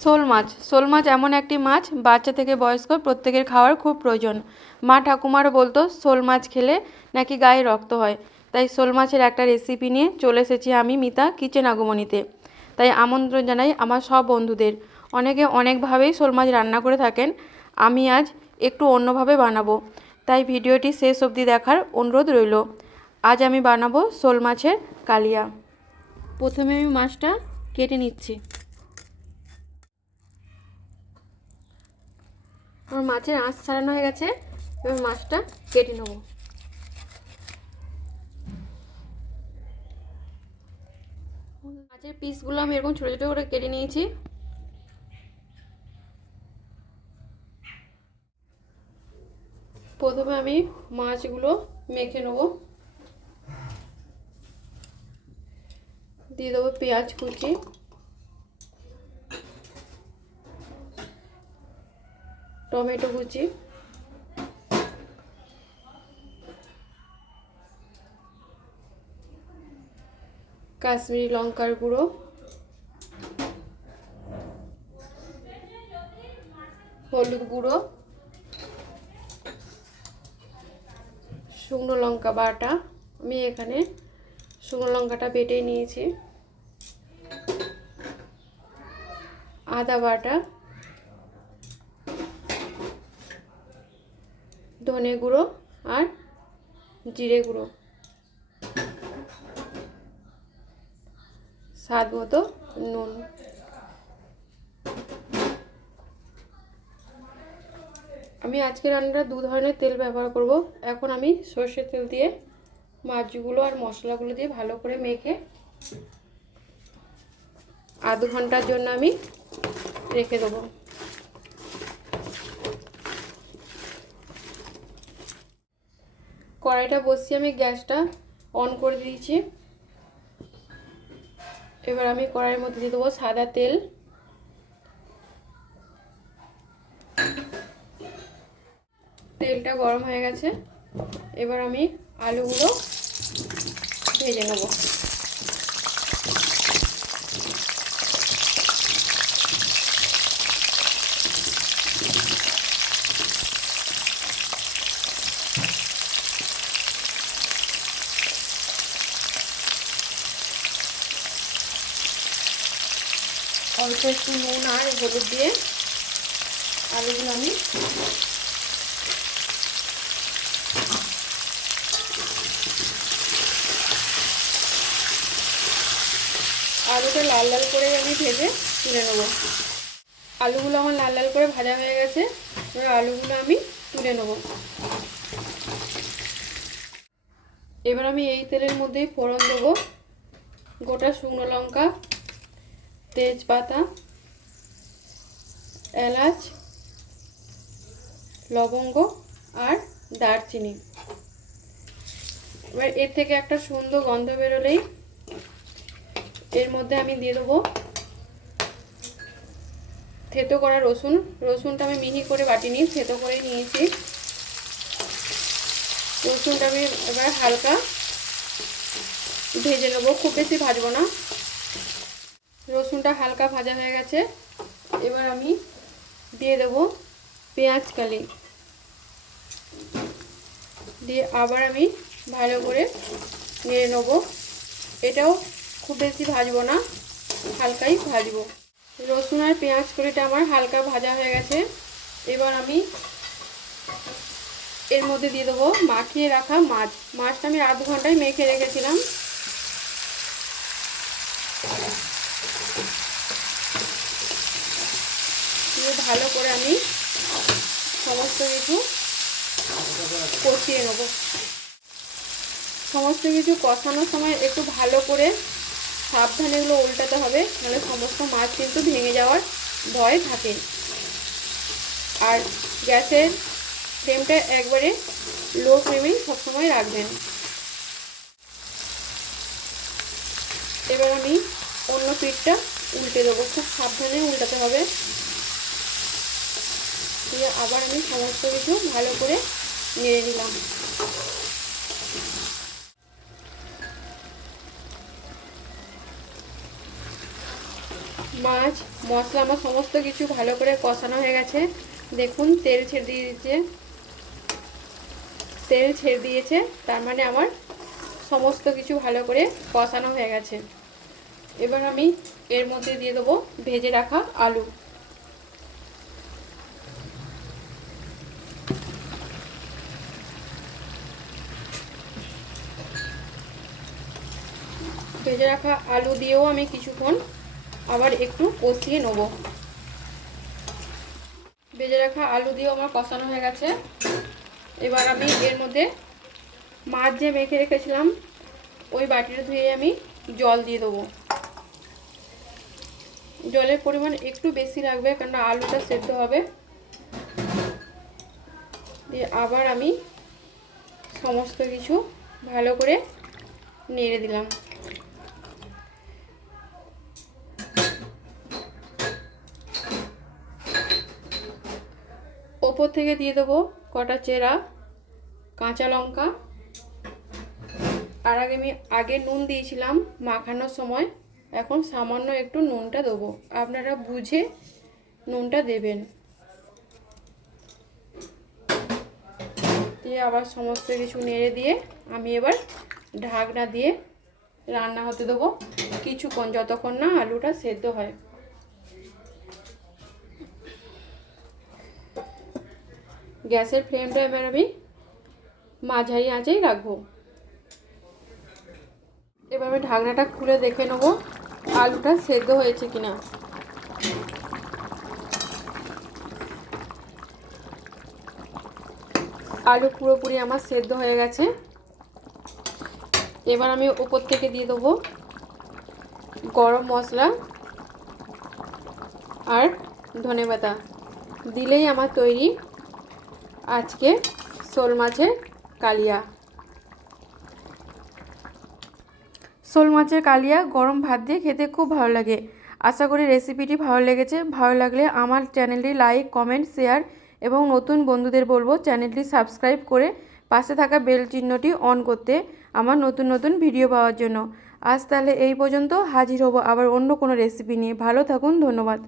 শোল মাছ এমন একটি মাছ বাচ্চা থেকে বয়স্ক প্রত্যেকের খাওয়ার খুব প্রয়োজন। মা ঠাকুমারও বলতো শোল মাছ খেলে নাকি গায়ে রক্ত হয়। তাই শোল মাছের একটা রেসিপি নিয়ে চলে এসেছি আমি মিতা কিচেন আগমনীতে। তাই আমন্ত্রণ জানাই আমার সব বন্ধুদের। অনেকে অনেকভাবেই শোল মাছ রান্না করে থাকেন, আমি আজ একটু অন্যভাবে বানাবো। তাই ভিডিওটি শেষ অবধি দেখার অনুরোধ রইল। আজ আমি বানাবো শোল মাছের কালিয়া। প্রথমে আমি মাছটা কেটে নিচ্ছি। আমার মাছের আঁশ ছাড়ানো হয়ে গেছে, এবার মাছটা কেটে নেব। মাছের পিসগুলো আমি এরকম ছোটো ছোটো করে কেটে নিয়েছি। প্রথমে আমি মাছগুলো মেখে নেব। দিয়ে দেবো পেঁয়াজ কুচি, টমেটো কুচি, কাশ্মীরি লঙ্কার গুঁড়ো, হলুদ গুঁড়ো, শুকনো লঙ্কা বাটা। আমি এখানে শুকনো লঙ্কাটা বেটে নিয়েছি। আদা বাটা, ধনে গুঁড়ো আর জিরে গুঁড়ো, স্বাদ মতো নুন। আমি আজকে রান্নাটা দু ধরনের তেল ব্যবহার করব। এখন আমি সর্ষের তেল দিয়ে মাছগুলো আর মশলাগুলো দিয়ে ভালো করে মেখে আধ ঘন্টার জন্য আমি রেখে দেবো। কড়াইটা বসিয়ে আমি গ্যাসটা অন করে দিয়েছি। এবার আমি কড়াইয়ের মধ্যে দিয়ে দেবো সাদা তেল। তেলটা গরম হয়ে গেছে, এবার আমি আলুগুলো ভেজে নেব। অল্প একটু নুন আর হলুদ দিয়ে আলুগুলো আমি আলুটা লাল লাল করে আমি ভেজে তুলে নেব। আলুগুলো আমার লাল লাল করে ভাজা হয়ে গেছে, এবার আলুগুলো আমি তুলে নেব। এবার আমি এই তেলের মধ্যেই ফোড়ন দেবো। গোটা শুকনো লঙ্কা, তেজপাতা, এলাচ, লবঙ্গ আর দারচিনি। এবার এর থেকে একটা সুন্দর গন্ধ বেরোলেই এর মধ্যে আমি দিয়ে দেবো থেতো করা রসুন। রসুনটা আমি মিহি করে বাটিনি, থেতো করে নিয়েছি। রসুনটা আমি এবার হালকা ভেজে নেবো, খুব বেশি ভাজবো না। রসুনটা হালকা ভাজা হয়ে গেছে, এবার আমি দিয়ে দেবো পেঁয়াজ কালি দিয়ে আবার আমি ভালো করে নেড়ে নেবো। এটাও খুব বেশি ভাজবো না, হালকাই ভাজবো। রসুন আর পেঁয়াজ কলিটা আমার হালকা ভাজা হয়ে গেছে, এবার আমি এর মধ্যে দিয়ে দেবো মাখিয়ে রাখা মাছ। মাছটা আমি আধ ঘন্টায় মেখে রেখেছিলাম। ভালো করে আমি সমস্ত কিছু কষিয়ে নেব। সমস্ত কিছু কষানোর সময় একটু ভালো করে সাবধানে এগুলো উল্টাতে হবে, নাহলে সমস্ত মাছ কিন্তু ভেঙে যাওয়ার ভয় থাকে। আর গ্যাসের ফ্লেমটা একবারে লো ফ্লেমেই সবসময় রাখবেন। এবার আমি অন্য পিঠটা উল্টে দেবো, খুব সাবধানে উল্টাতে হবে। দিয়ে আবার আমি সমস্ত কিছু ভালো করে নেড়ে নিলাম। মাছ মশলা আমার সমস্ত কিছু ভালো করে কষানো হয়ে গেছে। দেখুন তেল ছেড়ে দিয়েছে, তার মানে আমার সমস্ত কিছু ভালো করে কষানো হয়ে গেছে। এবার আমি এর মধ্যে দিয়ে দেবো ভেজে রাখা আলু। ভেজে রাখা আলু দিয়েও আমি কিছুক্ষণ আবার একটু কষিয়ে নেব। ভেজে রাখা আলু দিয়েও আমার কষানো হয়ে গেছে। এবার আমি এর মধ্যে মাছ যে মেখে রেখেছিলাম ওই বাটিটা ধুয়ে আমি জল দিয়ে দেবো। জলের পরিমাণ একটু বেশি লাগবে, কারণ আলুটা সেদ্ধ হবে। দিয়ে আবার আমি সমস্ত কিছু ভালো করে নেড়ে দিলাম। ওপর থেকে দিয়ে দেবো কটা চেরা কাঁচা লঙ্কা। আর আগে নুন দিয়েছিলাম মাখানোর সময়, এখন সামান্য একটু নুনটা দেবো, আপনারা বুঝে নুনটা দেবেন। দিয়ে আবার সমস্ত কিছু নেড়ে দিয়ে আমি এবার ঢাকনা দিয়ে রান্না হতে দেবো কিছুক্ষণ, যতক্ষণ না আলুটা সেদ্ধ হয়। গ্যাসের ফ্লেমটা এবার আমি মাঝারি আঁচেই রাখবো। এবার আমি ঢাকনাটা খুলে দেখে নেবো আলুটা সেদ্ধ হয়েছে কিনা। আলু পুরোপুরি আমার সেদ্ধ হয়ে গেছে। এবার আমি ওপর থেকে দিয়ে দেবো গরম মশলা আর ধনেপাতা। দিলেই আমার তৈরি আজকে শোল মাছের কালিয়া। শোল মাছের কালিয়া গরম ভাত দিয়ে খেতে খুব ভালো লাগে। আশা করি রেসিপিটি ভালো লেগেছে। ভালো লাগলে আমার চ্যানেলটি লাইক, কমেন্ট, শেয়ার এবং নতুন বন্ধুদের বলবো চ্যানেলটি সাবস্ক্রাইব করে পাশে থাকা বেল চিহ্নটি অন করতে, আমার নতুন নতুন ভিডিও পাওয়ার জন্য। আজ তাহলে এই পর্যন্ত, হাজির হব আবার অন্য কোনো রেসিপি নিয়ে। ভালো থাকুন, ধন্যবাদ।